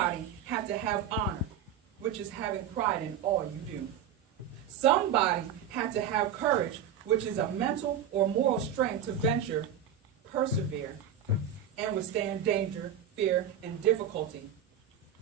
Somebody had to have honor, which is having pride in all you do. Somebody had to have courage, which is a mental or moral strength to venture, persevere, and withstand danger, fear, and difficulty,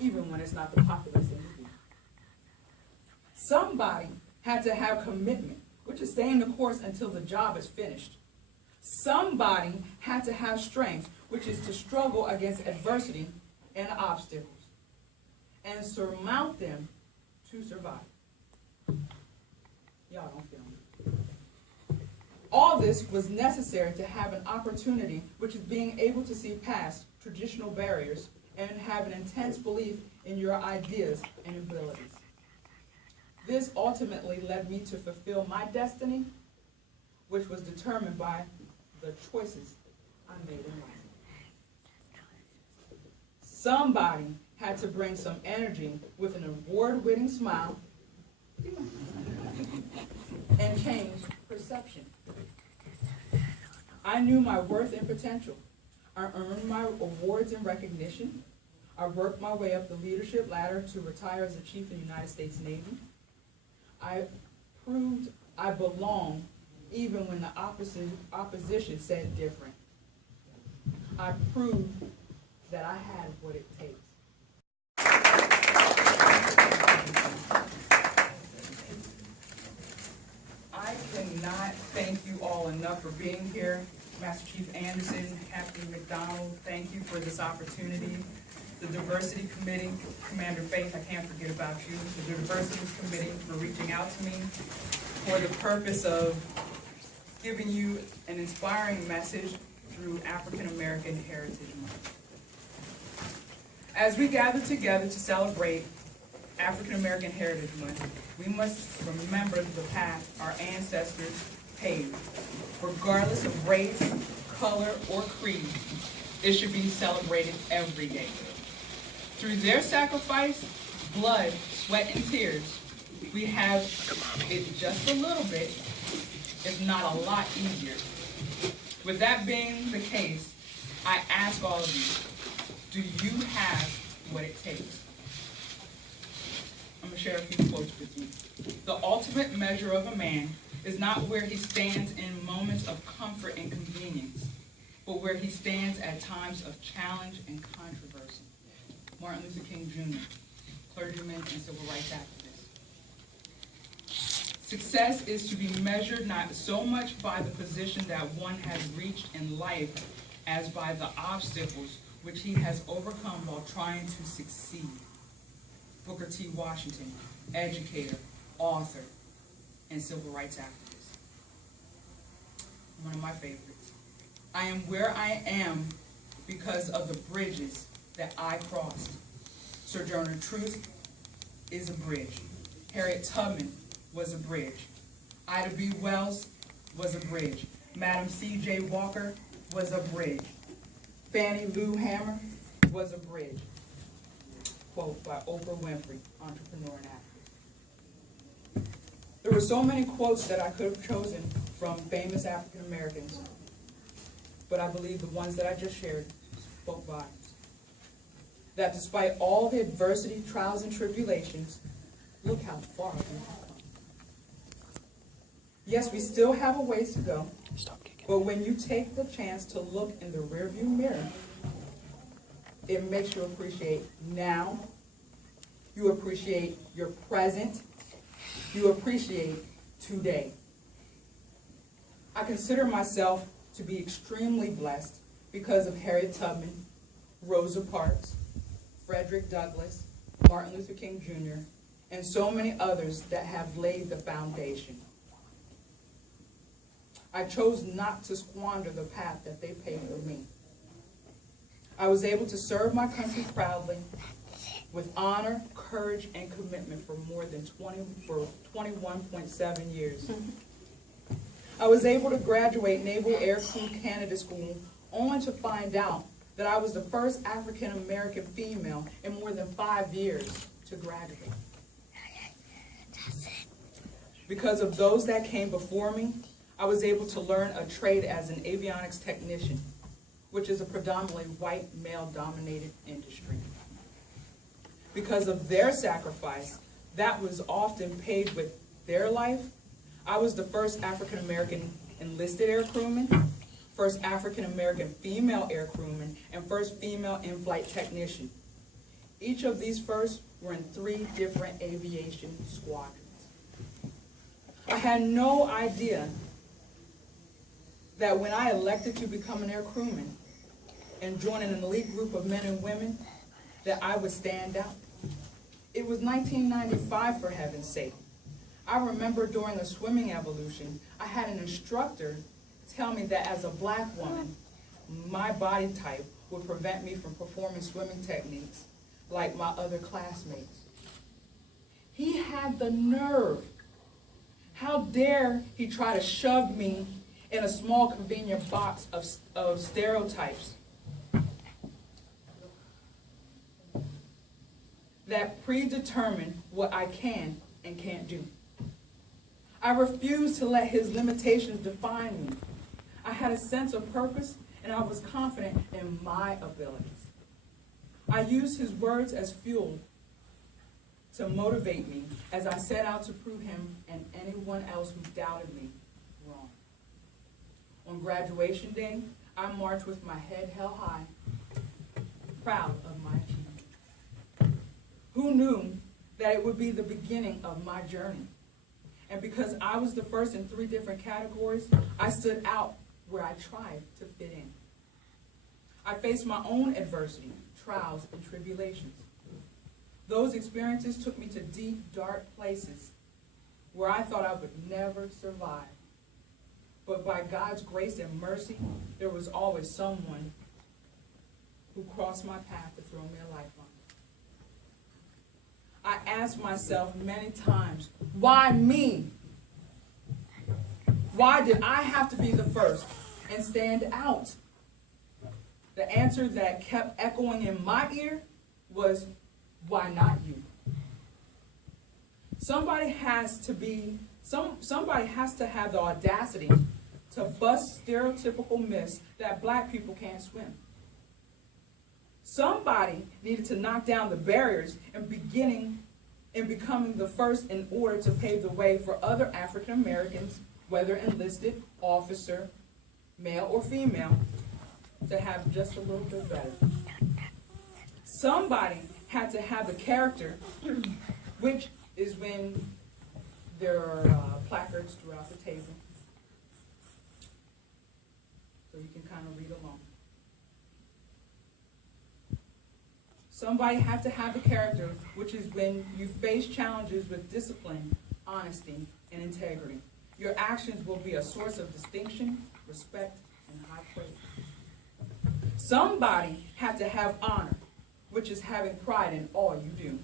even when it's not the popular thing to do. Somebody had to have commitment, which is staying the course until the job is finished. Somebody had to have strength, which is to struggle against adversity and obstacles and surmount them to survive. Y'all don't feel me. All this was necessary to have an opportunity, which is being able to see past traditional barriers and have an intense belief in your ideas and abilities. This ultimately led me to fulfill my destiny, which was determined by the choices I made in life. Somebody had to bring some energy with an award-winning smile and change perception. I knew my worth and potential. I earned my awards and recognition. I worked my way up the leadership ladder to retire as a chief in the United States Navy. I proved I belonged even when the opposition said different. I proved that I had what it takes. I cannot thank you all enough for being here. Master Chief Anderson, Captain McDonald, thank you for this opportunity. The Diversity Committee, Commander Faith, I can't forget about you. The Diversity Committee for reaching out to me for the purpose of giving you an inspiring message through African American Heritage Month. As we gather together to celebrate African American Heritage Month, we must remember the path our ancestors paved. Regardless of race, color, or creed, it should be celebrated every day. Through their sacrifice, blood, sweat, and tears, we have it just a little bit, if not a lot easier. With that being the case, I ask all of you, do you have what it takes? I'm going to share a few quotes with you. The ultimate measure of a man is not where he stands in moments of comfort and convenience, but where he stands at times of challenge and controversy. Martin Luther King Jr., clergyman and civil rights activist. Success is to be measured not so much by the position that one has reached in life as by the obstacles which he has overcome while trying to succeed. Booker T. Washington, educator, author, and civil rights activist. One of my favorites. I am where I am because of the bridges that I crossed. Sojourner Truth is a bridge. Harriet Tubman was a bridge. Ida B. Wells was a bridge. Madam C.J. Walker was a bridge. Fannie Lou Hamer was a bridge. Quote by Oprah Winfrey, entrepreneur and activist. There were so many quotes that I could have chosen from famous African Americans, but I believe the ones that I just shared spoke volumes. That despite all the adversity, trials, and tribulations, look how far we've come. Yes, we still have a ways to go, but when you take the chance to look in the rearview mirror, it makes you appreciate now, you appreciate your present, you appreciate today. I consider myself to be extremely blessed because of Harriet Tubman, Rosa Parks, Frederick Douglass, Martin Luther King Jr., and so many others that have laid the foundation. I chose not to squander the path that they paved for me. I was able to serve my country proudly with honor, courage, and commitment for more than 21.7 years. I was able to graduate Naval Air Crew Candidate School only to find out that I was the first African American female in more than 5 years to graduate. Because of those that came before me, I was able to learn a trade as an avionics technician, which is a predominantly white, male-dominated industry. Because of their sacrifice, that was often paid with their life. I was the first African-American enlisted air crewman, first African-American female air crewman, and first female in-flight technician. Each of these firsts were in 3 different aviation squadrons. I had no idea that when I elected to become an air crewman and join an elite group of men and women, that I would stand out. It was 1995, for heaven's sake. I remember during a swimming evolution, I had an instructor tell me that as a black woman, my body type would prevent me from performing swimming techniques like my other classmates. He had the nerve. How dare he try to shove me in a small convenient box of stereotypes that predetermine what I can and can't do. I refused to let his limitations define me. I had a sense of purpose, and I was confident in my abilities. I used his words as fuel to motivate me as I set out to prove him and anyone else who doubted me wrong. On graduation day, I marched with my head held high, proud of my achievement. Who knew that it would be the beginning of my journey? And because I was the first in 3 different categories, I stood out where I tried to fit in. I faced my own adversity, trials, and tribulations. Those experiences took me to deep, dark places where I thought I would never survive. But by God's grace and mercy, there was always someone who crossed my path to throw me a lifeline. I asked myself many times, why me? Why did I have to be the first and stand out? The answer that kept echoing in my ear was, why not you? Somebody has to have the audacity to bust stereotypical myths that black people can't swim. Somebody needed to knock down the barriers and becoming the first in order to pave the way for other African Americans, whether enlisted, officer, male or female, to have just a little bit better. Somebody had to have the character, which is when there are placards throughout the table, so you can kind of read along. Somebody had to have the character, which is when you face challenges with discipline, honesty, and integrity. Your actions will be a source of distinction, respect, and high praise. Somebody had to have honor, which is having pride in all you do.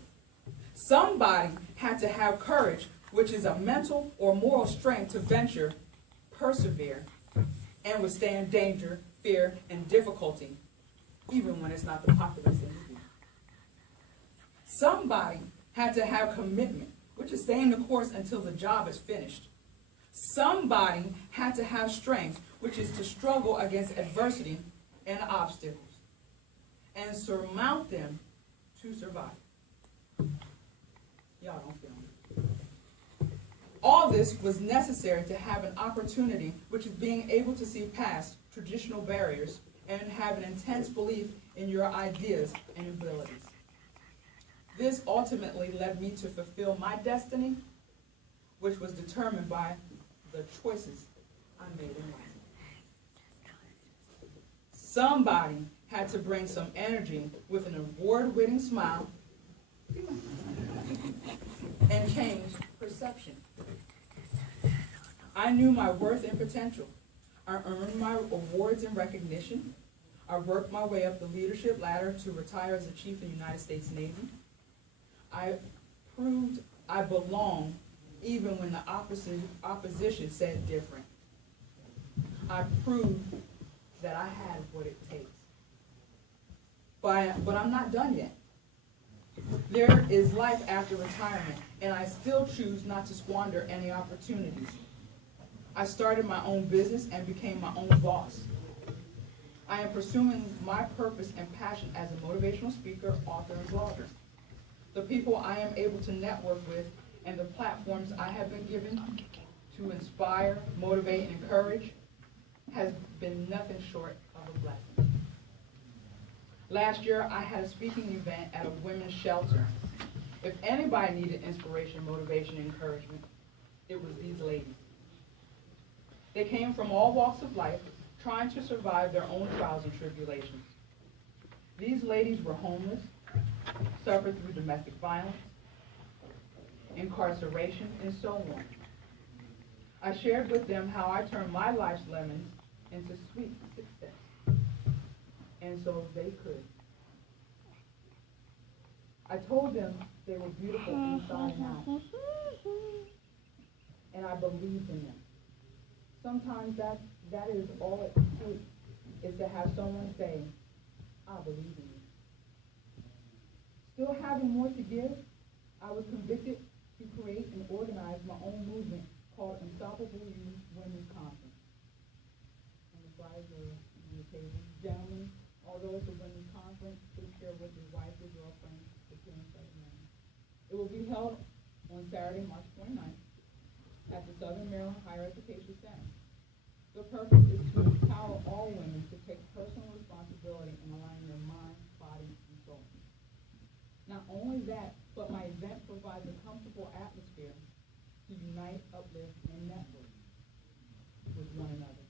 Somebody had to have courage, which is a mental or moral strength to venture, persevere, and withstand danger, fear, and difficulty, even when it's not the popular thing to do. Somebody had to have commitment, which is staying the course until the job is finished. Somebody had to have strength, which is to struggle against adversity and obstacles and surmount them to survive. Y'all don't feel me. All this was necessary to have an opportunity, which is being able to see past traditional barriers and have an intense belief in your ideas and abilities. This ultimately led me to fulfill my destiny, which was determined by the choices I made in life. Somebody had to bring some energy with an award-winning smile and change perception. I knew my worth and potential. I earned my awards and recognition. I worked my way up the leadership ladder to retire as a chief in the United States Navy. I proved I belonged even when the opposition said different. I proved that I had what it takes. But I'm not done yet. There is life after retirement, and I still choose not to squander any opportunities. I started my own business and became my own boss. I am pursuing my purpose and passion as a motivational speaker, author, and blogger. the people I am able to network with, and the platforms I have been given to inspire, motivate, and encourage has been nothing short of a blessing. Last year, I had a speaking event at a women's shelter. If anybody needed inspiration, motivation, and encouragement, it was these ladies. They came from all walks of life, trying to survive their own trials and tribulations. These ladies were homeless, suffered through domestic violence, incarceration, and so on. I shared with them how I turned my life's lemons into sweet success, and so they could. I told them they were beautiful inside and out, and I believed in them. Sometimes that is all it takes, is to have someone say, I believe in you. Still having more to give, I was convicted to create and organize my own movement called Unstoppable Youth Women's Conference. And the flyers are on the table. Gentlemen, although it's a women's conference, please share with your wife, your girlfriend, the parents that you know. It will be held on Saturday, March 29th at the Southern Maryland Higher Education Center. The purpose is to empower all women to take personal responsibility in aligning their mind, body, and soul. Not only that, but my event provides a comfortable atmosphere to unite, uplift, and network with one another.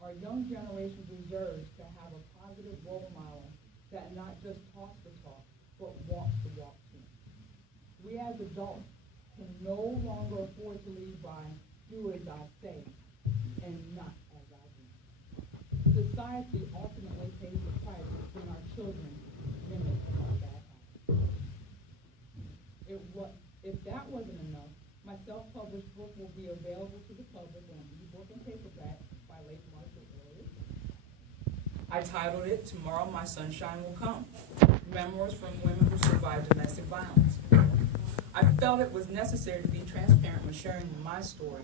Our young generation deserves to have a positive role model that not just talks the talk, but walks the walk too. We as adults can no longer afford to lead by do as I say and not as I do. Society ultimately pays the price when our children mimic our bad habits. If that wasn't enough, my self-published book will be available to the public on ebook and paperback by late March or early. I titled it, Tomorrow My Sunshine Will Come, Memoirs from Women Who Survived Domestic Violence. I felt it was necessary to be transparent when sharing my story,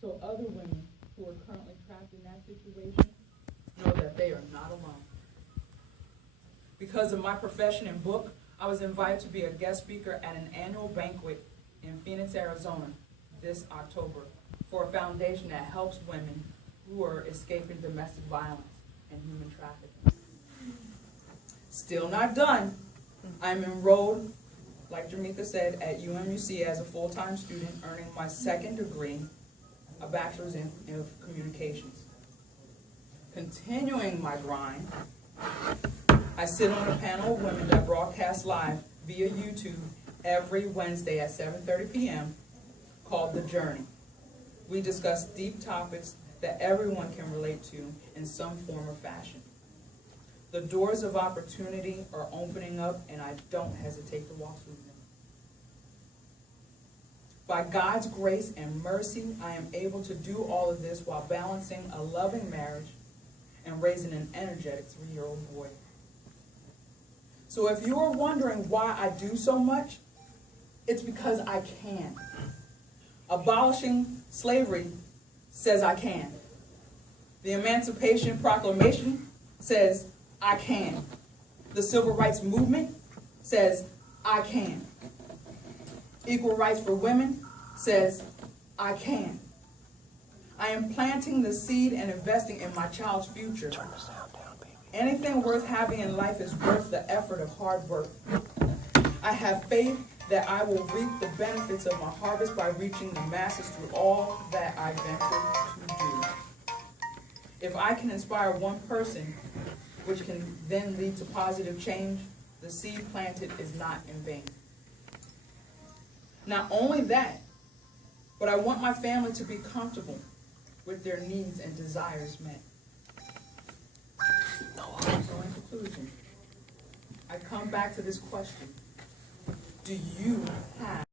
so other women who are currently trapped in that situation know that they are not alone. Because of my profession and book, I was invited to be a guest speaker at an annual banquet in Phoenix, Arizona this October for a foundation that helps women who are escaping domestic violence and human trafficking. Still not done. I'm enrolled, like Jamaica said, at UMUC as a full-time student, earning my second degree, a bachelor's in communications. Continuing my grind, I sit on a panel of women that broadcast live via YouTube every Wednesday at 7:30 p.m. called The Journey. We discuss deep topics that everyone can relate to in some form or fashion. The doors of opportunity are opening up, and I don't hesitate to walk through them. By God's grace and mercy, I am able to do all of this while balancing a loving marriage and raising an energetic 3-year-old boy. So if you are wondering why I do so much, it's because I can. Abolishing slavery says I can. The Emancipation Proclamation says I can. The Civil Rights Movement says I can. Equal rights for women says I can. I am planting the seed and investing in my child's future. Turn the sound down, baby. Anything worth having in life is worth the effort of hard work. I have faith that I will reap the benefits of my harvest by reaching the masses through all that I venture to do. If I can inspire one person, which can then lead to positive change, the seed planted is not in vain. Not only that, but I want my family to be comfortable with their needs and desires met. So in conclusion, I come back to this question. Do you have